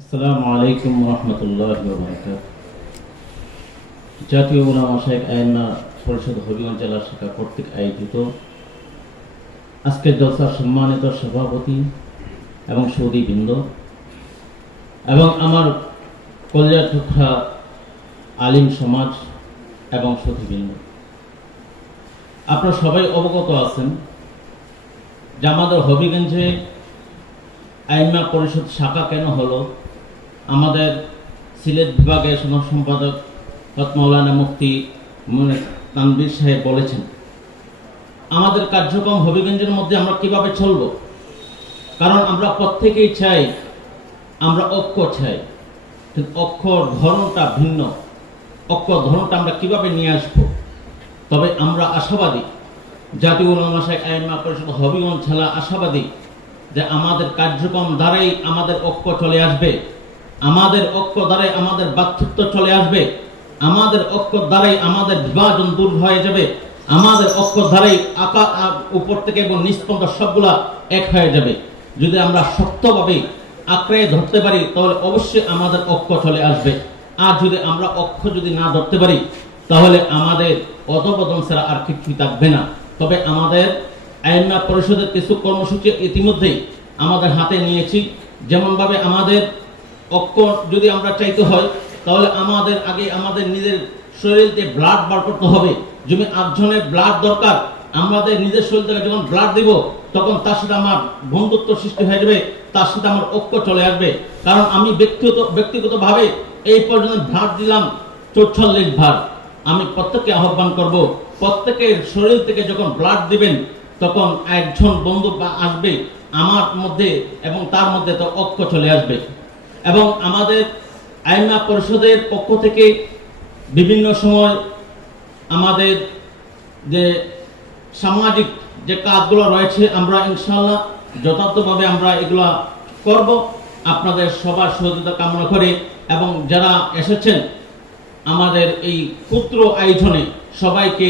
আসসালামু আলাইকুম রহমতুল্লাহ জাতীয় উলামা আইনা পরিষদ হবিগঞ্জ জেলা শাখা কর্তৃক আয়োজিত আজকের জলসার সম্মানিত সভাপতি এবং সৌদি বৃন্দ এবং আমার কলজার টুকরা আলিম সমাজ এবং সতীবৃন্দ আপনারা সবাই অবগত আছেন যে আমাদের হবিগঞ্জে আইমা পরিষদ শাখা কেন হলো? আমাদের সিলেট বিভাগের সমাজ সম্পাদক মৌলানা মুফতি মনে তানবির সাহেব বলেছেন, আমাদের কার্যক্রম হবিগঞ্জের মধ্যে আমরা কীভাবে চলব? কারণ আমরা প্রত্যেকেই চাই, আমরা ঐক্য চাই। কিন্তু অক্ষর ধর্মটা ভিন্ন অক্ষর ধর্মটা আমরা কীভাবে নিয়ে আসব? তবে আমরা আশাবাদী, জাতীয় উলামা আইমা পরিষদ হবিগঞ্জ জেলা আশাবাদী যে আমাদের কার্যক্রম দ্বারাই আমাদের ঐক্য চলে আসবে। আমাদের ঐক্য দ্বারাই আমাদের বাধ্যত্ব চলে আসবে। আমাদের ঐক্য দ্বারাই আমাদের বিভাজন দূর হয়ে যাবে। আমাদের ঐক্য দ্বারাই আকা উপর থেকে এবং নিষ্পন্দ সবগুলা এক হয়ে যাবে। যদি আমরা শক্তভাবে আঁকড়ে ধরতে পারি, তাহলে অবশ্যই আমাদের ঐক্য চলে আসবে। আর যদি আমরা অক্ষ যদি না ধরতে পারি, তাহলে আমাদের অধপতন ছাড়া আর কিছুই থাকবে না। তবে আমাদের আইনমা পরিষদের কিছু কর্মসূচি ইতিমধ্যেই আমাদের হাতে নিয়েছি। যেমনভাবে আমাদের ঐক্য যদি আমরা চাইতে হয়, তাহলে আমাদের আগে আমাদের নিজের শরীরতে ব্লাড বার করতে হবে। যদি আটজনের ব্লাড দরকার। আমাদের নিজের শরীর থেকে যখন ব্লাড দিব, তখন তার সাথে আমার বন্ধুত্ব সৃষ্টি হয়ে যাবে, তার সাথে আমার ঐক্য চলে আসবে। কারণ আমি ব্যক্তিগত, ব্যক্তিগতভাবে এই পর্যন্ত ব্লাড দিলাম চৌচল্লিশ ভার আমি প্রত্যেককে আহ্বান করব, প্রত্যেকের শরীর থেকে যখন ব্লাড দিবেন, তখন একজন বন্ধু আসবে, আমার মধ্যে এবং তার মধ্যে তো ঐক্য চলে আসবে। এবং আমাদের আইনা পরিষদের পক্ষ থেকে বিভিন্ন সময় আমাদের যে সামাজিক যে কাজগুলো রয়েছে, আমরা ইনশাল্লাহ যথার্থভাবে আমরা এগুলা করব। আপনাদের সবার সহযোগিতা কামনা করে এবং যারা এসেছেন আমাদের এই পুত্র আয়োজনে সবাইকে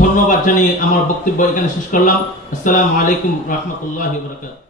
ধন্যবাদ জানিয়ে আমার বক্তব্য এখানে শেষ করলাম। আসসালামু আলাইকুম রহমতুল্লাহ বরকাত